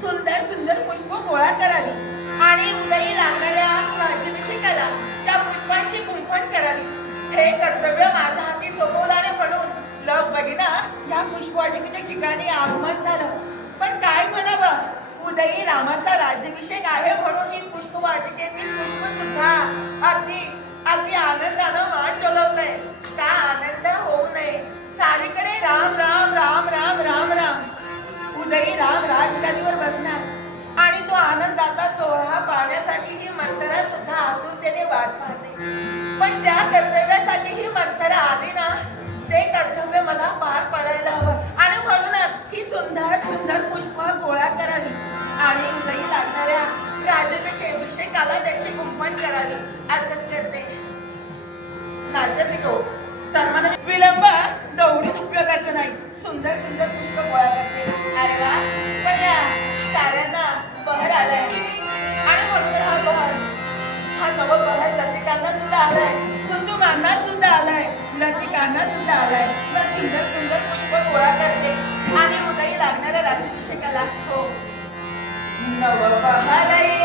सुंदर सुंदर पुष्प गोळा करावी आणि उदयी लागणाऱ्या राज्याभिषेकाला त्या पुष्पांची कुंपण करावी. हे कर्तव्य माझ्या हाती सोपवल्याने म्हणून लग बघिना या पुष्पवाटिकेच्या ठिकाणी आगमन झालं. पण काय म्हणावं? उदयी रामाचा राज्याभिषेक आहे म्हणून ही पुष्पवाटिकेतील पुष्प सुद्धा अगदी अगदी आनंदानं मान आहे का आनंद होऊ नये? सारीकडे राम राम. राम राजगादीवर बसणार. आणि तो आनंदाचा सोहळा पाहण्यासाठी ही मंत्रा सुद्धा आतुरतेने वाट पाहते. पण ज्या कर्तव्यासाठी ही मंत्रा आली ना ते कर्तव्य मला पार पडायला हवं. आणि म्हणूनच ही सुंदर सुंदर पुष्प गोळा करावी. आणि उदयी लागणाऱ्या राजकीय सुद्धा आलाय. कुसुमांना सुद्धा आलाय. लतिकांना सुद्धा आलाय. या सुंदर सुंदर पुष्प गोळा करते. आणि उदयी लागणाऱ्या राज्याभिषेकाला हो नव बहर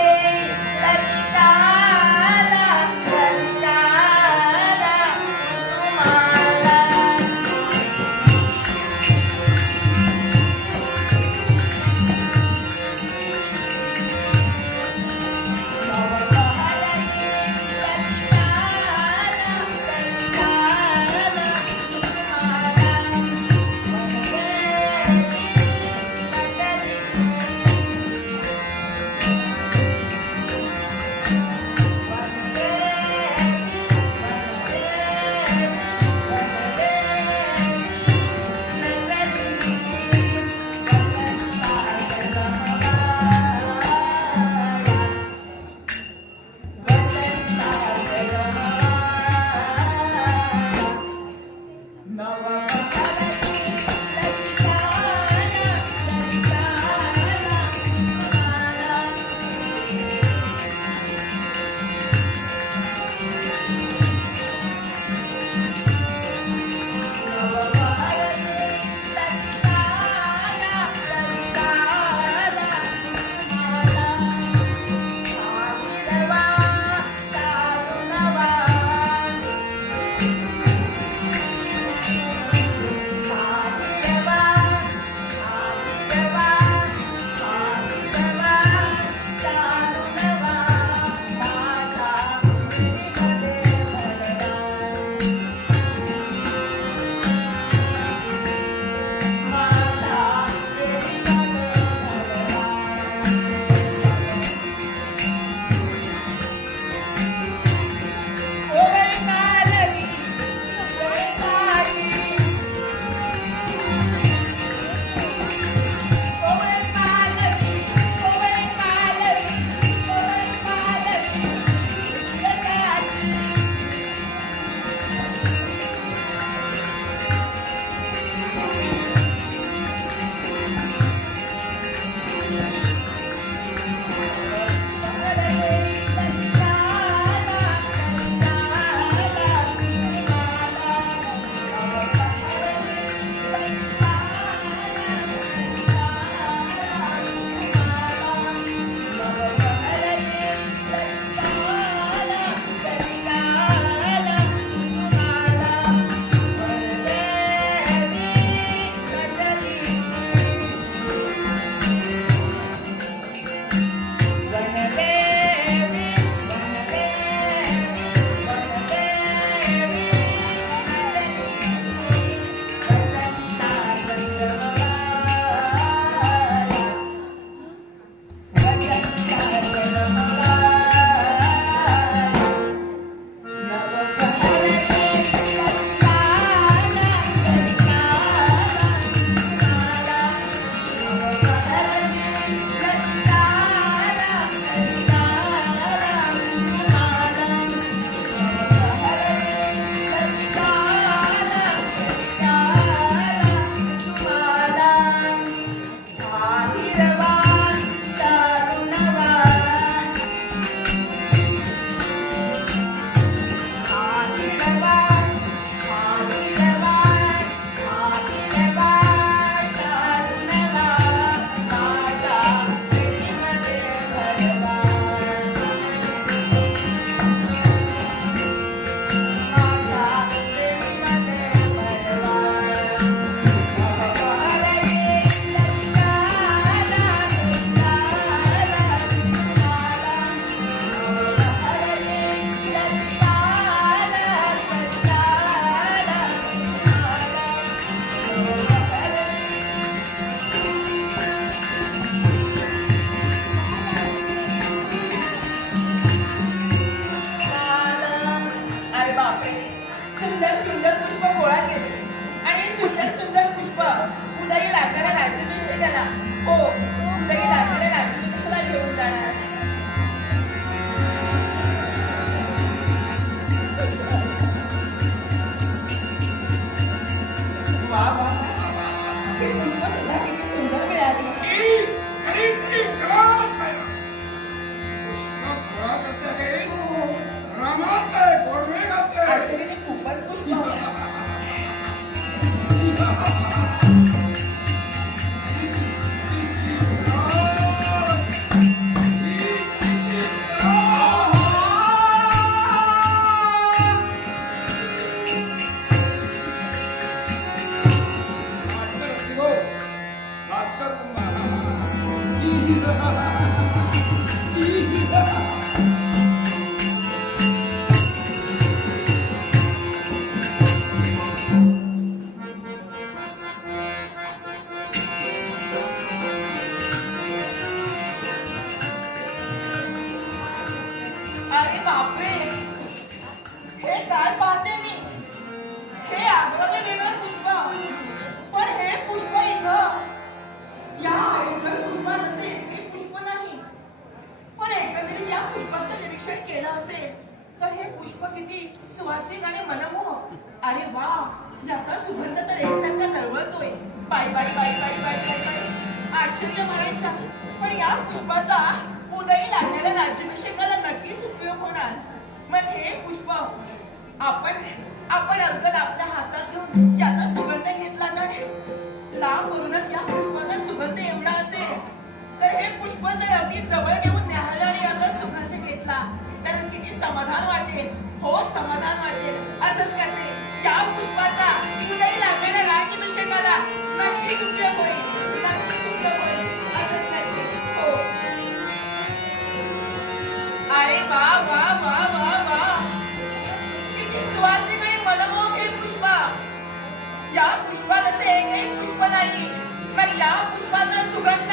सुगंध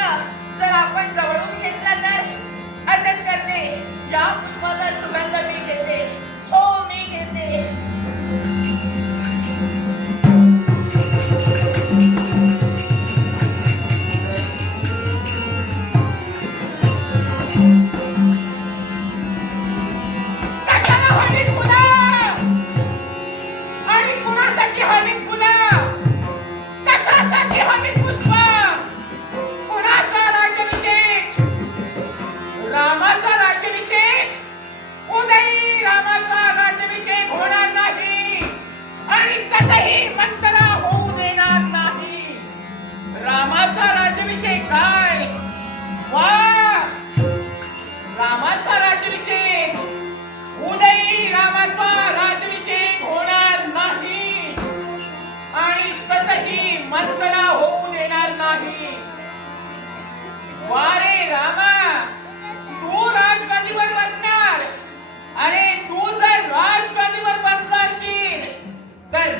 जर आपण जवळून घेतला तर असेच करते. या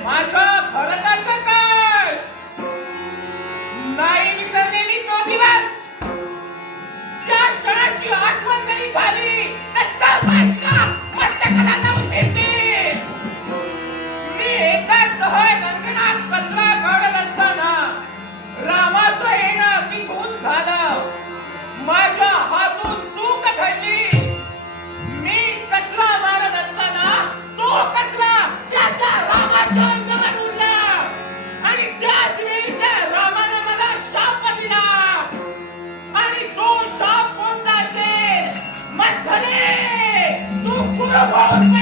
माझ्या Help me!